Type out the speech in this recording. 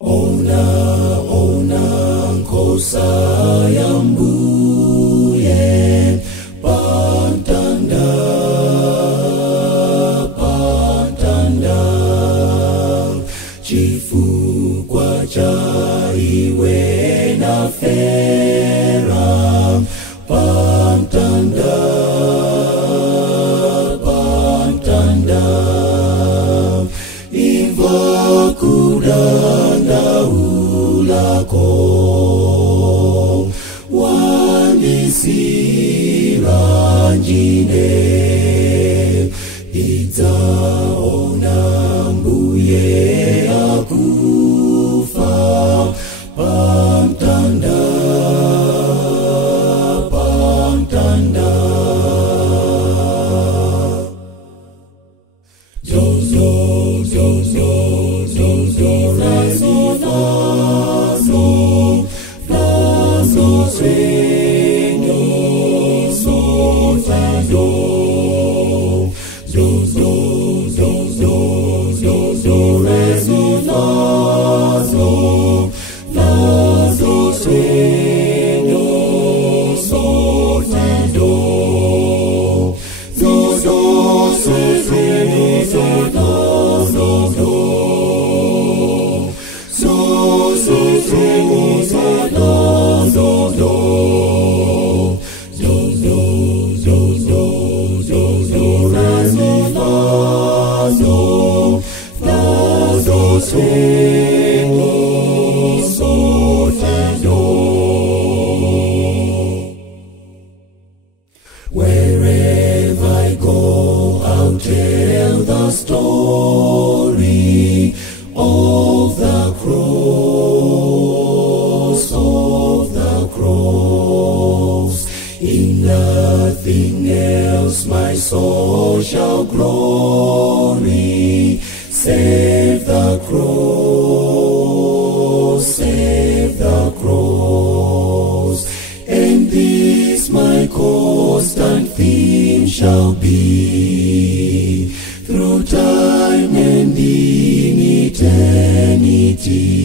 Ona nkosa yambuye Pamtanda chifukwa cha iwe nafera Pamtanda imva kudandaulako wandisira njine idzaona mbuye akufa Pamtanda Wherever I go, I'll tell the story of the cross, In nothing else my soul shall glory, save the cross, and this my constant theme shall be, through time and in eternity.